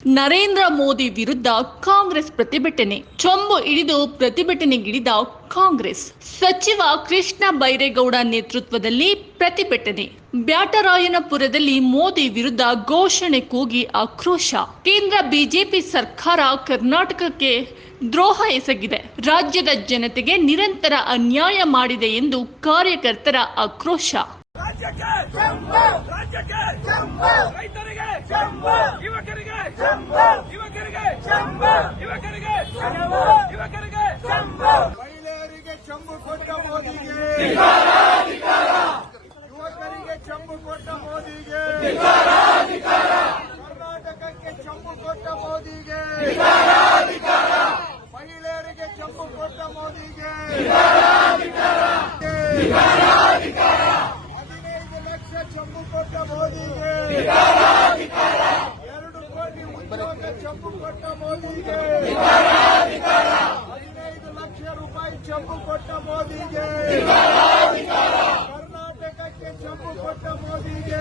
ನರೇಂದ್ರ ಮೋದಿ ವಿರುದ್ಧ ಕಾಂಗ್ರೆಸ್ ಪ್ರತಿಭಟನೆ. ಚೊಂಬು ಹಿಡಿದು ಪ್ರತಿಭಟನೆಗಿಳಿದ ಕಾಂಗ್ರೆಸ್. ಸಚಿವ ಕೃಷ್ಣ ಬೈರೇಗೌಡ ನೇತೃತ್ವದಲ್ಲಿ ಪ್ರತಿಭಟನೆ. ಬ್ಯಾಟರಾಯನಪುರದಲ್ಲಿ ಮೋದಿ ವಿರುದ್ಧ ಘೋಷಣೆ ಕೂಗಿ ಆಕ್ರೋಶ. ಕೇಂದ್ರ ಬಿಜೆಪಿ ಸರ್ಕಾರ ಕರ್ನಾಟಕಕ್ಕೆ ದ್ರೋಹ ಎಸಗಿದೆ, ರಾಜ್ಯದ ಜನತೆಗೆ ನಿರಂತರ ಅನ್ಯಾಯ ಮಾಡಿದೆ ಎಂದು ಕಾರ್ಯಕರ್ತರ ಆಕ್ರೋಶ. ಮಹಿಳೆಯರಿಗೆ ಚಂಬು ಕೊಟ್ಟ ಮೋದಿಗೆ, ಯುವಕರಿಗೆ ಚಂಬು ಕೊಟ್ಟ ಮೋದಿಗೆ, ಕರ್ನಾಟಕಕ್ಕೆ ಚಂಬು ಕೊಟ್ಟ ಮೋದಿಗೆ, ಮಹಿಳೆಯರಿಗೆ ಚಂಬು ಕೊಟ್ಟ ಮೋದಿಗೆ 15 ಲಕ್ಷ ಚಂಬು ಕೊಟ್ಟ ಮೋದಿಗೆ, 2 ಕೋಟಿ ಉದ್ಯೋಗ ಚಂಬು ಕೊಟ್ಟ ಮೋದಿಗೆ, 15 ಲಕ್ಷ ರೂಪಾಯಿ ಚಂಬು ಕೊಟ್ಟ ಮೋದಿಗೆ, ಕರ್ನಾಟಕಕ್ಕೆ ಚಂಬು ಕೊಟ್ಟ ಮೋದಿಗೆ